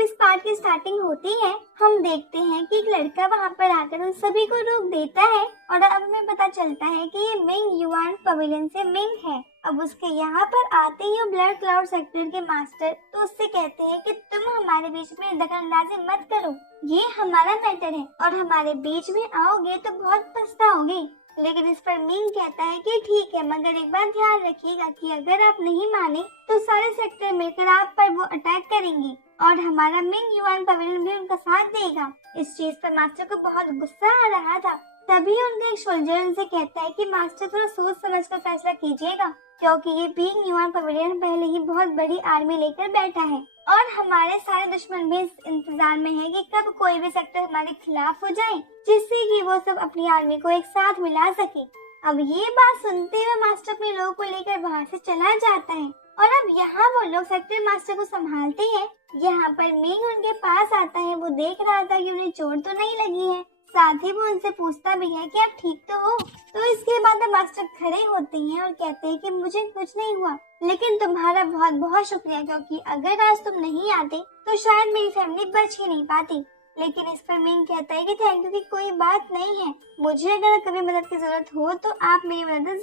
अब इस पार्ट की स्टार्टिंग होती है, हम देखते हैं कि एक लड़का वहाँ पर आकर उन सभी को रोक देता है और अब हमें पता चलता है कि ये मिंग युआन पवेलियन से मिंग है। अब उसके यहाँ पर आते ही ब्लड क्लाउड सेक्टर के मास्टर तो उससे कहते हैं कि तुम हमारे बीच में दखलंदाजी मत करो, ये हमारा मैटर है और हमारे बीच में आओगे तो बहुत पछताओगे। लेकिन इस पर मिंग कहता है कि ठीक है, मगर एक बात ध्यान रखिएगा कि अगर आप नहीं माने तो सारे सेक्टर मिलकर आप पर वो अटैक करेंगे और हमारा मिंग युआन पवेलियन भी उनका साथ देगा। इस चीज पर मास्टर को बहुत गुस्सा आ रहा था। तभी उनका एक सोल्जर उनसे कहता है कि मास्टर थोड़ा सोच समझ कर फैसला कीजिएगा, क्योंकि ये मिंग युआन पवेलियन पहले ही बहुत बड़ी आर्मी लेकर बैठा है और हमारे सारे दुश्मन भी इस इंतजार में है कि कब कोई भी सेक्टर हमारे खिलाफ हो जाए, जिससे कि वो सब अपनी आर्मी को एक साथ मिला सके। अब ये बात सुनते हुए मास्टर अपने लोगों को लेकर वहाँ से चला जाता है और अब यहाँ वो लोग सेक्टर मास्टर को संभालते हैं। यहाँ पर मिंग उनके पास आता है। वो देख रहा था कि उन्हें चोट तो नहीं लगी है, साथ ही वो उनसे पूछता भी है कि आप ठीक तो हो। तो इसके बाद मास्टर खड़े होते हैं और कहते हैं कि मुझे कुछ नहीं हुआ, लेकिन तुम्हारा बहुत बहुत शुक्रिया, क्योंकि अगर आज तुम नहीं आते तो शायद मेरी फैमिली बच ही नहीं पाती। लेकिन इस पर मिंग कहता है कि थैंक यू की कोई बात नहीं है, मुझे अगर कभी मदद की जरूरत हो तो आप मेरी मदद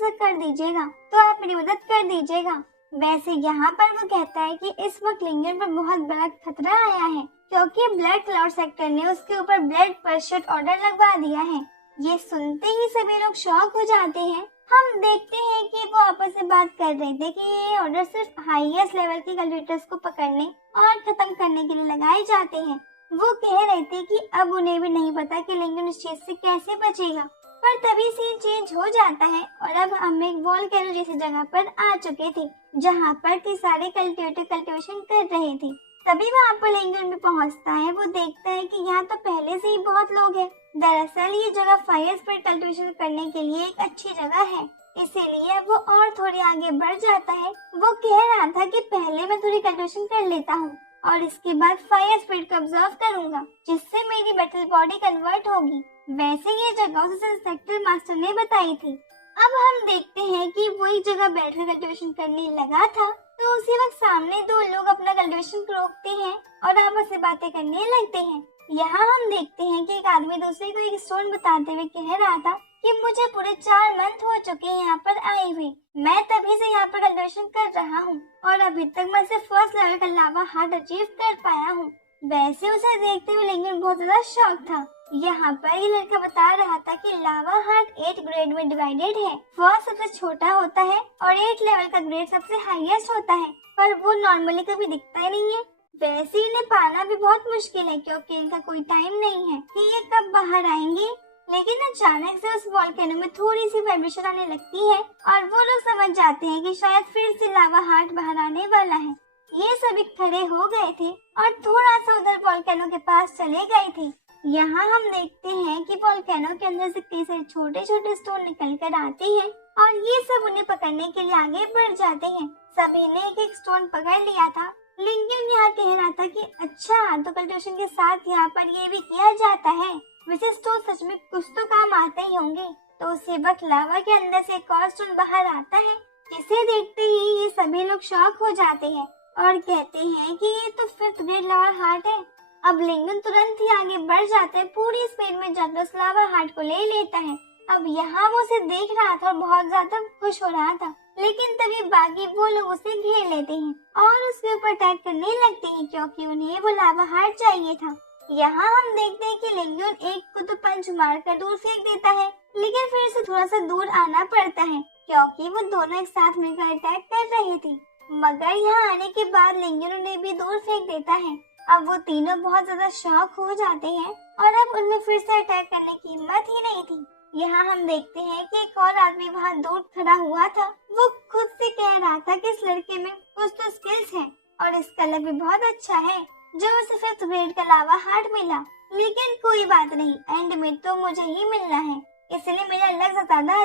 कर दीजिएगा। वैसे यहाँ पर वो कहता है कि इस वक्त लिंगन पर बहुत बड़ा खतरा आया है, क्योंकि ब्लड क्लाउड सेक्टर ने उसके ऊपर ब्लड परशट ऑर्डर लगवा दिया है। ये सुनते ही सभी लोग शॉक हो जाते हैं। हम देखते हैं कि वो आपस में बात कर रहे थे कि ये ऑर्डर सिर्फ हाईएस्ट लेवल के कल्टिवेटर्स को पकड़ने और खत्म करने के लिए लगाए जाते हैं। वो कह रहे थे कि अब उन्हें भी नहीं पता कि लिंगन इस चीज से कैसे बचेगा। पर तभी सीन चेंज हो जाता है और अब हम एक वोल्केनो जैसी जगह पर आ चुके थे, जहाँ पर कई सारे कल्टिवेटर कल्टीवेशन कर रहे थे। तभी वहाँ पर लिंगन भी पहुँचता है। वो देखता है कि यहाँ तो पहले से ही बहुत लोग हैं। दरअसल ये जगह फायर स्प्रेड कल्टीवेशन करने के लिए एक अच्छी जगह है, इसीलिए वो और थोड़ी आगे बढ़ जाता है। वो कह रहा था कि पहले मैं थोड़ी कल्टीवेशन कर लेता हूँ और इसके बाद फायर स्प्रेड को ऑब्जर्व करूंगा, जिससे मेरी बैटल बॉडी कन्वर्ट होगी। वैसे ये जगह उसे सेक्टर मास्टर ने बताई थी। अब हम देखते हैं कि वही जगह बैटरी कल्टीवेशन करने लगा था, तो उसी वक्त सामने दो लोग अपना कल्टीवेशन रोकते हैं और आपस में बातें करने लगते हैं। यहाँ हम देखते हैं कि एक आदमी दूसरे को एक स्टोन बताते हुए कह रहा था कि मुझे पूरे 4 मंथ हो चुके हैं यहाँ पर आए हुए, मैं तभी से यहाँ पर कल्टीवेशन कर रहा हूँ और अभी तक मैं सिर्फ फर्स्ट लेवल का लावा हार्ट अचीव कर पाया हूँ। वैसे उसे देखते हुए लिंगन बहुत ज्यादा शॉक था। यहाँ पर ये लड़का बता रहा था कि लावा हार्ट 8 ग्रेड में डिवाइडेड है। फर्स्ट सबसे छोटा होता है और 8 लेवल का ग्रेड सबसे हाईएस्ट होता है, पर वो नॉर्मली कभी दिखता ही नहीं है। वैसे इन्हें पाना भी बहुत मुश्किल है, क्योंकि इनका कोई टाइम नहीं है कि ये कब बाहर आएंगे। लेकिन अचानक से उस वोल्केनो में थोड़ी सी वाइब्रेशन आने लगती है और वो लोग समझ जाते हैं कि शायद फिर से लावा हार्ट बाहर आने वाला है। ये सभी खड़े हो गए थे और थोड़ा सा उधर वोल्केनो के पास चले गए थे। यहाँ हम देखते हैं कि वोल्केनो के अंदर से कई सारे छोटे छोटे स्टोन निकल कर आते हैं और ये सब उन्हें पकड़ने के लिए आगे बढ़ जाते हैं। सभी ने एक एक स्टोन पकड़ लिया था। लिंकन यहाँ कह रहा था कि अच्छा, तो कल्टीवेशन के साथ यहाँ पर ये भी किया जाता है, वैसे तो सच में कुछ तो काम आते ही होंगे। तो उसी वक्त लावा के अंदर से एक और स्टोन बाहर आता है, जिसे देखते ही ये सभी लोग शॉक हो जाते हैं और कहते हैं कि ये तो 5th ग्रेड लावा हार्ट है। अब लिंगन तुरंत ही आगे बढ़ जाते हैं, पूरी स्पीड में जाकर उस लावा हार्ट को ले लेता है। अब यहाँ वो उसे देख रहा था और बहुत ज्यादा खुश हो रहा था, लेकिन तभी बाकी वो लोग उसे घेर लेते हैं और उसके ऊपर अटैक करने लगते हैं, क्योंकि उन्हें वो लावा हार्ट चाहिए था। यहाँ हम देखते हैं कि लिंगन एक को तो पंच मारकर दूर फेंक देता है, लेकिन फिर से थोड़ा सा दूर आना पड़ता है, क्योंकि वो दोनों एक साथ मिलकर अटैक कर रहे थे। मगर यहाँ आने के बाद लिंगन उन्हें भी दूर फेंक देता है। अब वो तीनों बहुत ज्यादा शॉक हो जाते हैं और अब उनमें फिर से अटैक करने की हिम्मत ही नहीं थी। यहाँ हम देखते हैं कि एक और आदमी वहाँ दूर खड़ा हुआ था। वो खुद से कह रहा था कि इस लड़के में कुछ तो स्किल्स हैं और इसका लक भी बहुत अच्छा है जो उसे 5th ग्रेड का लावा हार्ट मिला। लेकिन कोई बात नहीं, एंड में तो मुझे ही मिलना है, इसलिए मेरा लक ज्यादा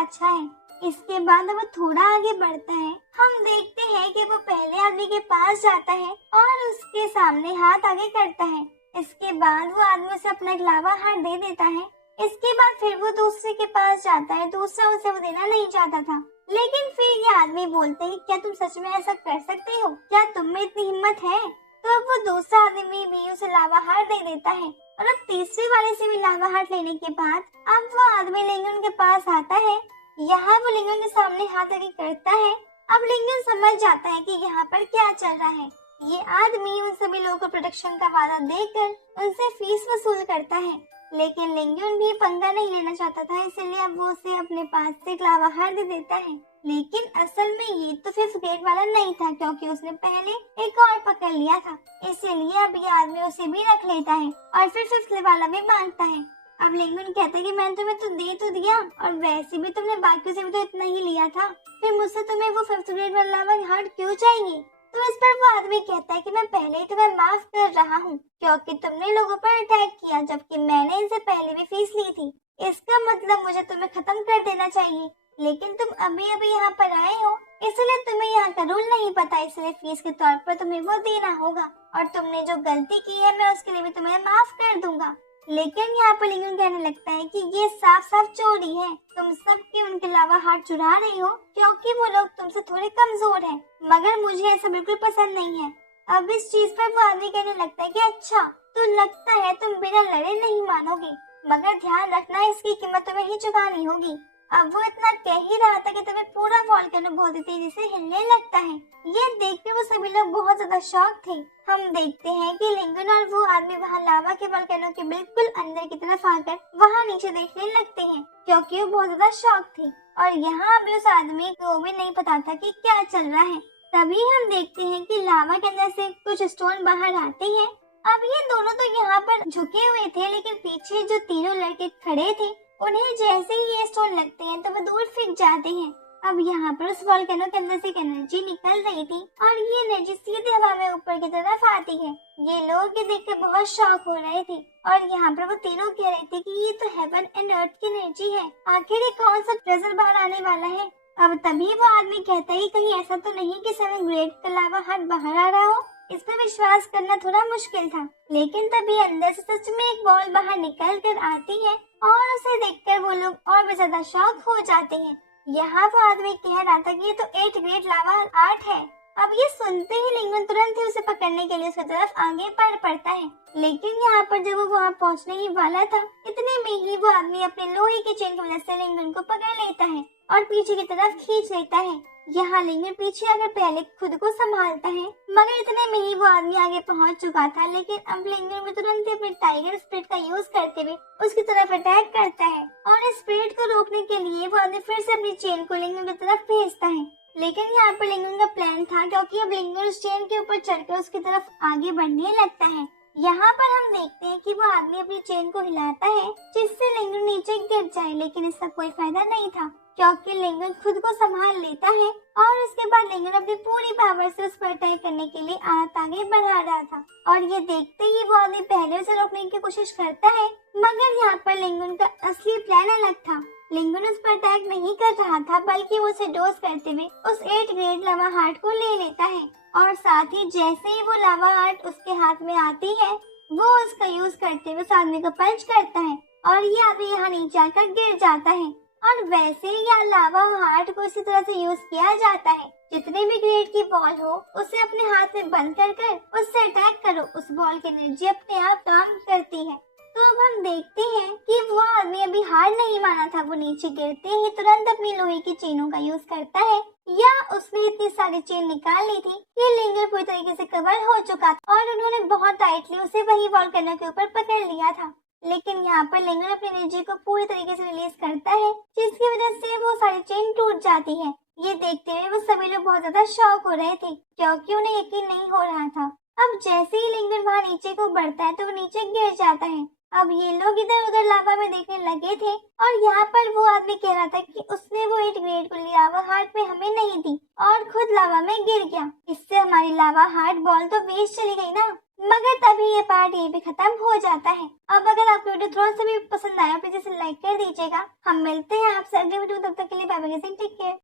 अच्छा है। इसके बाद वो थोड़ा आगे बढ़ता है। हम देखते हैं कि वो पहले आदमी के पास जाता है और उसके सामने हाथ आगे करता है। इसके बाद वो आदमी उसे अपना एक लावा हार्ट दे देता है। इसके बाद फिर वो दूसरे के पास जाता है। दूसरा उसे वो देना नहीं चाहता था, लेकिन फिर ये आदमी बोलते हैं, क्या तुम सच में ऐसा कर सकते हो? क्या तुम में इतनी हिम्मत है? तो अब वो दूसरा आदमी भी उसे लावा हार्ट दे देता है और अब तीसरे वाले से भी लावा हार्ट लेने के बाद अब वो आदमी लिंगन के पास आता है। यहाँ वो लिंगन के सामने हाथ आगे करता है। अब लिंगन समझ जाता है कि यहाँ पर क्या चल रहा है। ये आदमी उन सभी लोगों को प्रोटेक्शन का वादा देकर उनसे फीस वसूल करता है, लेकिन लिंगन भी पंगा नहीं लेना चाहता था, इसलिए अब वो उसे अपने पास से एक लावा हार्ट दे देता है। लेकिन असल में ये तो फिफ्थ ग्रेड वाला नहीं था, क्योंकि उसने पहले एक और पकड़ लिया था, इसीलिए अब ये आदमी उसे भी रख लेता है और फिर फिफ्थ वाला भी मांगता है। अब लिंगन कहता है कि मैंने तुम्हें तो दे तो दिया और वैसे भी तुमने बाकी से भी तो इतना ही लिया था, फिर मुझसे तुम्हें वो फिफ्थ ग्रेड वाला लावा हार्ट क्यों चाहिए? तो इस पर वो आदमी कहता है कि मैं पहले ही तुम्हें माफ कर रहा हूँ, क्योंकि तुमने लोगों पर अटैक किया जबकि मैंने इनसे पहले भी फीस ली थी। इसका मतलब मुझे तुम्हें खत्म कर देना चाहिए, लेकिन तुम अभी अभी यहाँ पर आए हो, इसलिए तुम्हें यहाँ का रूल नहीं पता, इसलिए फीस के तौर पर तुम्हें वो देना होगा और तुमने जो गलती की है मैं उसके लिए भी तुम्हें माफ कर दूंगा। लेकिन यहाँ पर लिंगन कहने लगता है कि ये साफ साफ चोरी है, तुम सबके उनके अलावा हाथ चुरा रही हो क्योंकि वो लोग तुमसे थोड़े कमजोर हैं, मगर मुझे ऐसा बिल्कुल पसंद नहीं है। अब इस चीज पर वो आदमी कहने लगता है कि अच्छा तो लगता है तुम बिना लड़े नहीं मानोगे, मगर ध्यान रखना इसकी कीमत तुम्हें ही चुकानी होगी। अब वो इतना कह ही रहा था कि तभी पूरा वॉल्केनो बहुत तेजी से हिलने लगता है। ये देखकर वो सभी लोग बहुत ज्यादा शॉक थे। हम देखते हैं कि लिंगन और वो आदमी वहाँ लावा के वॉल्केनो के बिल्कुल अंदर की तरफ आकर वहाँ नीचे देखने लगते हैं, क्योंकि वो बहुत ज्यादा शॉक थे और यहाँ अभी उस आदमी को भी नहीं पता था कि क्या चल रहा है। तभी हम देखते हैं कि लावा के अंदर से कुछ स्टोन बाहर आते हैं। अब ये दोनों तो यहाँ पर झुके हुए थे, लेकिन पीछे जो तीनों लड़के खड़े थे उन्हें जैसे ही ये स्टोन लगते हैं तो वो दूर फिर जाते हैं। अब यहाँ पर उस वॉल्केनो के अंदर से एक एनर्जी निकल रही थी और ये एनर्जी सीधे हवा में ऊपर की तरफ आती है। ये लोग ये देखकर बहुत शॉक हो रहे थे और यहाँ पर वो तीनों कह रहे थे कि ये तो हेवन एंड अर्थ की एनर्जी है, आखिर ये कौन सा ट्रेजर बाहर आने वाला है। अब तभी वो आदमी कहता है कि कहीं ऐसा तो नहीं कि 7 ग्रेड के अलावा हाथ बाहर आ रहा हो। इस पर विश्वास करना थोड़ा मुश्किल था, लेकिन तभी अंदर से सच में एक बॉल बाहर निकल कर आती है और उसे देखकर वो लोग और भी ज्यादा शॉक हो जाते हैं। यहाँ वो आदमी कह रहा था कि ये तो 8 ग्रेड लावा आर्ट है। अब ये सुनते ही लिंगन तुरंत ही उसे पकड़ने के लिए उसकी तरफ आगे बढ़ पड़ता है, लेकिन यहाँ पर जब वो वहाँ पहुँचने ही वाला था इतने में ही वो आदमी अपने लोहे की चेन की मदद से लिंगन को पकड़ लेता है और पीछे की तरफ खींच लेता है। यहाँ लिंगन पीछे आकर पहले खुद को संभालता है, मगर इतने में ही वो आदमी आगे पहुंच चुका था। लेकिन अब लिंगन भी तुरंत ही अपने टाइगर स्पिरिट का यूज करते हुए उसकी तरफ अटैक करता है और इस स्पिरिट को रोकने के लिए वो आदमी फिर से अपनी चेन को लिंगन की तरफ भेजता है। लेकिन यहाँ पर लिंगन का प्लान था, क्योंकि अब लिंगन उस चेन के ऊपर चढ़कर उसकी तरफ आगे बढ़ने लगता है। यहाँ पर हम देखते हैं कि वो आदमी अपनी चेन को हिलाता है जिससे लिंगन नीचे गिर जाए, लेकिन इसका कोई फायदा नहीं था, क्योंकि लिंगन खुद को संभाल लेता है और उसके बाद लिंगन अपनी पूरी पावर से उस पर अटैक करने के लिए आगे बढ़ा रहा था। और ये देखते ही वो आदमी पहले उसे रोकने की कोशिश करता है, मगर यहाँ पर लिंगन का असली प्लान अलग था। लिंगन उस पर अटैक नहीं कर रहा था, बल्कि वो उसे डोज करते हुए उस 8 ग्रेड लावा हार्ट को ले लेता है और साथ ही जैसे ही वो लावा हार्ट उसके हाथ में आती है वो उसका यूज करते हुए उस आदमी को पंच करता है और ये आदमी यहाँ नीचे आकर गिर जाता है। और वैसे ही यहाँ लावा हार्ट को इसी तरह से यूज किया जाता है, जितने भी ग्रेड की बॉल हो उसे अपने हाथ में बंद कर उससे अटैक करो, उस बॉल की एनर्जी अपने आप काम करती है। तो अब हम देखते हैं कि वो आदमी अभी हार नहीं माना था, वो नीचे गिरते ही तुरंत अपनी लोहे की चेनों का यूज करता है, या उसने इतनी सारी चेन निकाल ली थी कि लिंगन पूरी तरीके से कवर हो चुका था और उन्होंने बहुत टाइटली उसे वही वॉल्केनो के ऊपर पकड़ लिया था। लेकिन यहाँ पर लिंगन अपनी एनर्जी को पूरी तरीके से रिलीज करता है, जिसकी वजह से वो सारी चेन टूट जाती है। ये देखते हुए वो सभी लोग बहुत ज्यादा शॉक हो रहे थे, क्योंकि उन्हें यकीन नहीं हो रहा था। अब जैसे ही लिंगन वहाँ नीचे को बढ़ता है तो वो नीचे गिर जाता है। अब ये लोग इधर उधर लावा में देखने लगे थे और यहाँ पर वो आदमी कह रहा था कि उसने वो 8 ग्रेड को लावा हार्ट में हमें नहीं दी और खुद लावा में गिर गया, इससे हमारी लावा हार्ट बॉल तो वेस्ट चली गई ना। मगर तभी ये पार्ट यहीं पे खत्म हो जाता है। अब अगर आपको वीडियो थोड़ा सा भी पसंद आया प्लीज इसे लाइक कर दीजिएगा। हम मिलते हैं आपसे अगले वीडियो, तब तक के लिए बाय बाय, टेक केयर।